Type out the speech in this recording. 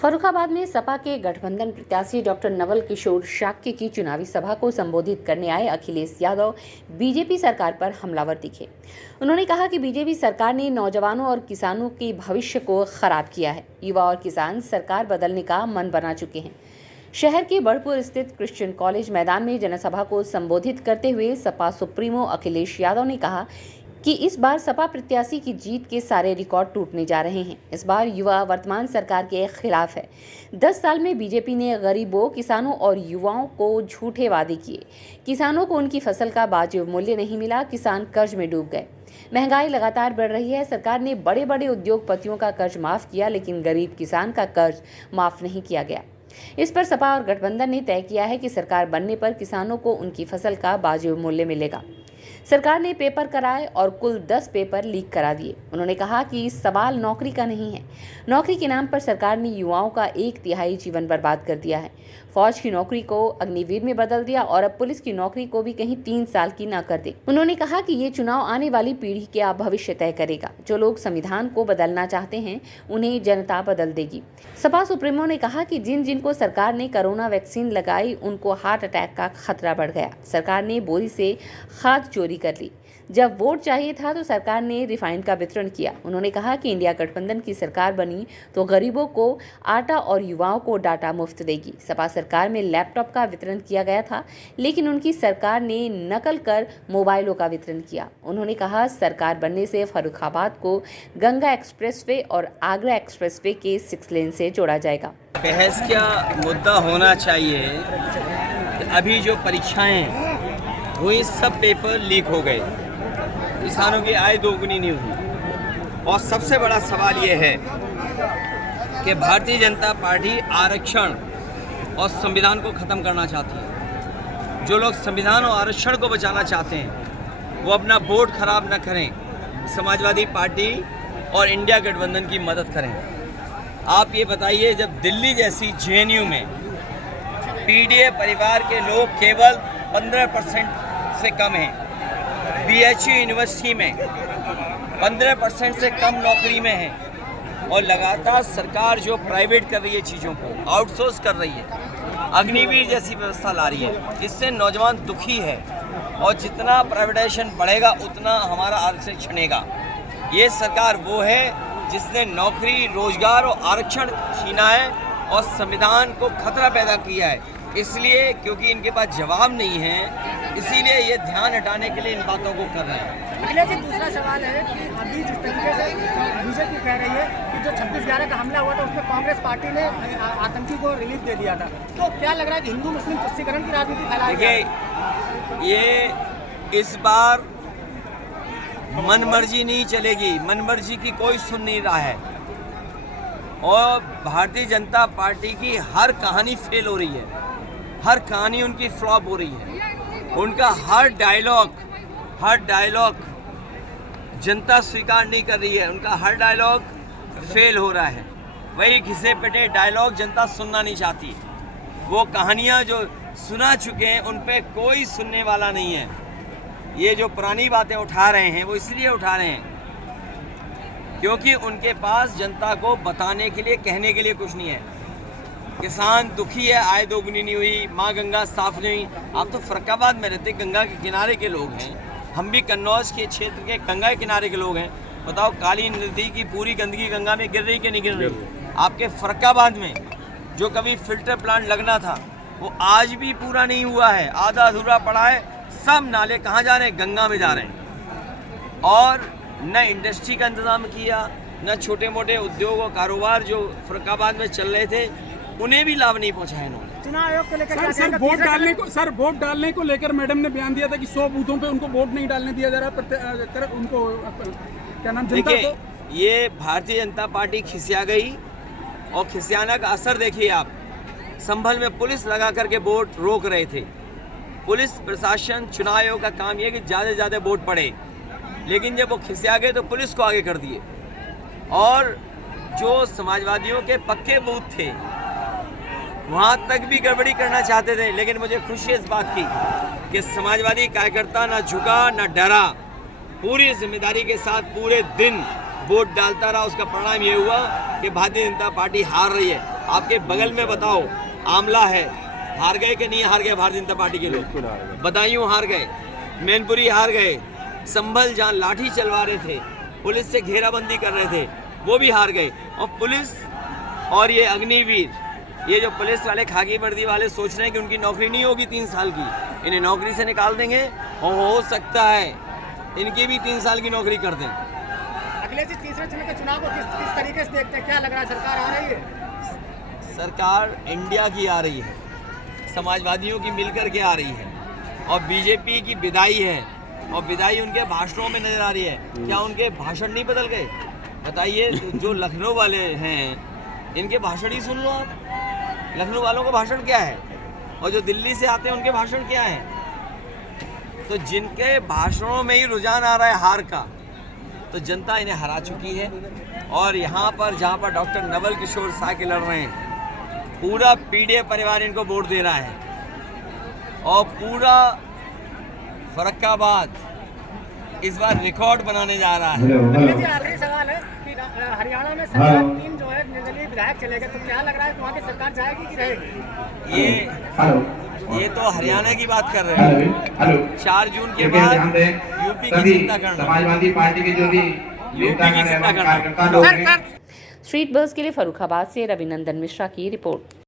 फर्रुखाबाद में सपा के गठबंधन प्रत्याशी डॉक्टर नवल किशोर शाक्य की चुनावी सभा को संबोधित करने आए अखिलेश यादव बीजेपी सरकार पर हमलावर दिखे। उन्होंने कहा कि बीजेपी सरकार ने नौजवानों और किसानों के भविष्य को खराब किया है। युवा और किसान सरकार बदलने का मन बना चुके हैं। शहर के बड़पुर स्थित क्रिश्चियन कॉलेज मैदान में जनसभा को संबोधित करते हुए सपा सुप्रीमो अखिलेश यादव ने कहा कि इस बार सपा प्रत्याशी की जीत के सारे रिकॉर्ड टूटने जा रहे हैं। इस बार युवा वर्तमान सरकार के खिलाफ है। 10 साल में बीजेपी ने गरीबों, किसानों और युवाओं को झूठे वादे किए। किसानों को उनकी फसल का वाजिब मूल्य नहीं मिला, किसान कर्ज में डूब गए। महंगाई लगातार बढ़ रही है। सरकार ने बड़े बड़े उद्योगपतियों का कर्ज माफ किया, लेकिन गरीब किसान का कर्ज माफ नहीं किया गया। इस पर सपा और गठबंधन ने तय किया है कि सरकार बनने पर किसानों को उनकी फसल का वाजिब मूल्य मिलेगा। सरकार ने पेपर कराए और कुल 10 पेपर लीक करा दिए। उन्होंने कहा कि सवाल नौकरी का नहीं है। नौकरी के नाम पर सरकार ने युवाओं का 1/3 जीवन बर्बाद कर दिया है। फौज की नौकरी को अग्निवीर में बदल दिया और अब पुलिस की नौकरी को भी कहीं 3 साल की न कर दे। उन्होंने कहा कि ये चुनाव आने वाली पीढ़ी का भविष्य तय करेगा। जो लोग संविधान को बदलना चाहते हैं, उन्हें जनता बदल देगी। सपा सुप्रीमो ने कहा कि जिनको सरकार ने कोरोना वैक्सीन लगाई, उनको हार्ट अटैक का खतरा बढ़ गया। सरकार ने बोरी से खाद चोरी कर ली। जब वोट चाहिए था तो सरकार ने रिफाइंड का वितरण किया। उन्होंने कहा कि इंडिया गठबंधन की सरकार बनी तो गरीबों को आटा और युवाओं को डाटा मुफ्त देगी। सपा सरकार में लैपटॉप का वितरण किया गया था, लेकिन उनकी सरकार ने नकल कर मोबाइलों का वितरण किया। उन्होंने कहा सरकार बनने से फर्रुखाबाद को गंगा एक्सप्रेसवे और आगरा एक्सप्रेसवे के 6 लेन से जोड़ा जाएगा। बहस का मुद्दा होना चाहिए। अभी जो परीक्षाएं हुई, सब पेपर लीक हो गए, किसानों की आय दोगुनी नहीं हुई। और सबसे बड़ा सवाल ये है कि भारतीय जनता पार्टी आरक्षण और संविधान को ख़त्म करना चाहती है। जो लोग संविधान और आरक्षण को बचाना चाहते हैं, वो अपना वोट खराब न करें, समाजवादी पार्टी और इंडिया गठबंधन की मदद करें। आप ये बताइए, जब दिल्ली जैसी जेएनयू में पीडीए परिवार के लोग केवल 15% से कम हैं, बीएचयू यूनिवर्सिटी में 15% से कम नौकरी में है, और लगातार सरकार जो प्राइवेट कर रही है, चीज़ों को आउटसोर्स कर रही है, अग्निवीर जैसी व्यवस्था ला रही है, इससे नौजवान दुखी है। और जितना प्राइवेटाइजेशन बढ़ेगा उतना हमारा आरक्षण छिनेगा। ये सरकार वो है जिसने नौकरी, रोजगार और आरक्षण छीना है और संविधान को खतरा पैदा किया है। इसलिए क्योंकि इनके पास जवाब नहीं है, इसीलिए ये ध्यान हटाने के लिए इन बातों को कर रहे हैं। अखिलेश जी, दूसरा सवाल है कि अभी जिस तरीके से बीजेपी कह रही है कि जो 26/11 का हमला हुआ था उसमें कांग्रेस पार्टी ने आतंकी को रिलीफ दे दिया था, तो क्या लग रहा है कि हिंदू मुस्लिम तुष्टीकरण की राजनीति फैलाई? देखिए, ये इस बार मनमर्जी नहीं चलेगी। मनमर्जी की कोई सुन नहीं रहा है, और भारतीय जनता पार्टी की हर कहानी फेल हो रही है, हर कहानी उनकी फ्लॉप हो रही है। उनका हर डायलॉग जनता स्वीकार नहीं कर रही है, उनका हर डायलॉग फेल हो रहा है। वही घिसे पिटे डायलॉग जनता सुनना नहीं चाहती। वो कहानियाँ जो सुना चुके हैं, उन पे कोई सुनने वाला नहीं है। ये जो पुरानी बातें उठा रहे हैं, वो इसलिए उठा रहे हैं क्योंकि उनके पास जनता को बताने के लिए, कहने के लिए कुछ नहीं है। किसान दुखी है, आय दोगुनी नहीं हुई, माँ गंगा साफ नहीं हुई। आप तो फर्रुखाबाद में रहते, गंगा के किनारे के लोग हैं। हम भी कन्नौज के क्षेत्र के गंगा के किनारे के लोग हैं। बताओ, काली नदी की पूरी गंदगी गंगा में गिर रही कि नहीं गिर रही? आपके फर्रुखाबाद में जो कभी फिल्टर प्लांट लगना था, वो आज भी पूरा नहीं हुआ है, आधा अधूरा पड़ा है। सब नाले कहाँ जा रहे हैं? गंगा में जा रहे हैं। और न इंडस्ट्री का इंतजाम किया, न छोटे मोटे उद्योग और कारोबार जो फर्रुखाबाद में चल रहे थे, उन्हें भी लाभ नहीं पहुंचाया इन्होंने। चुनाव आयोग को लेकर वोट डालने को लेकर मैडम ने बयान दिया था कि 100 बूथों पे उनको वोट नहीं डालने दिया जा रहा। उनको क्या नाम, देखिए, ये भारतीय जनता पार्टी खिसिया गई, और खिसियाना का असर देखिए आप। संभल में पुलिस लगा करके वोट रोक रहे थे। पुलिस प्रशासन, चुनाव आयोग का काम यह कि ज़्यादा से ज़्यादा वोट पड़े, लेकिन जब वो खिसिया गए तो पुलिस को आगे कर दिए। और जो समाजवादियों के पक्के बूथ थे, वहाँ तक भी गड़बड़ी करना चाहते थे। लेकिन मुझे खुशी इस बात की कि समाजवादी कार्यकर्ता ना झुका ना डरा, पूरी जिम्मेदारी के साथ पूरे दिन वोट डालता रहा। उसका परिणाम ये हुआ कि भारतीय जनता पार्टी हार रही है। आपके बगल में बताओ आमला है, हार गए कि नहीं हार गए भारतीय जनता पार्टी के लोग? बदायूं हार गए, मैनपुरी हार गए, संभल जहाँ लाठी चलवा रहे थे, पुलिस से घेराबंदी कर रहे थे, वो भी हार गए। और पुलिस और ये अग्निवीर, ये जो पुलिस वाले खाकी वर्दी वाले सोच रहे हैं कि उनकी नौकरी नहीं होगी 3 साल की, इन्हें नौकरी से निकाल देंगे और हो सकता है इनकी भी 3 साल की नौकरी कर दें। अखिलेश जी, तीसरे चरण के चुनाव को किस तरीके से देखते हैं? क्या लग रहा है, सरकार आ रही है? सरकार इंडिया की आ रही है, समाजवादियों की मिलकर के आ रही है, और बीजेपी की विदाई है, और विदाई उनके भाषणों में नजर आ रही है। क्या उनके भाषण नहीं बदल गए? बताइए, जो लखनऊ वाले हैं इनके भाषण ही सुन लो आप। लखनऊ वालों का भाषण क्या है, और जो दिल्ली से आते हैं उनके भाषण क्या है? तो जिनके भाषणों में ही रुझान आ रहा है हार का, तो जनता इन्हें हरा चुकी है। और यहाँ पर जहाँ पर डॉक्टर नवल किशोर साके लड़ रहे हैं, पूरा पीडीए परिवार इनको वोट दे रहा है, और पूरा फरक्काबाद इस बार रिकॉर्ड बनाने जा रहा है। अखिलेश जी, आखिरी सवाल है कि हरियाणा में सरकार 3 जो है निर्दलीय विधायक चले गए, तो क्या लग रहा है कि वहाँ की सरकार जाएगी कि रहेगी? ये तो हरियाणा की बात कर रहे हैं। 4 जून के बाद यूपी की चिंता करना, समाजवादी पार्टी के जो भी यूपी की चिंता करना। स्ट्रीट बस के लिए फर्रुखाबाद से रविनंदन मिश्रा की रिपोर्ट।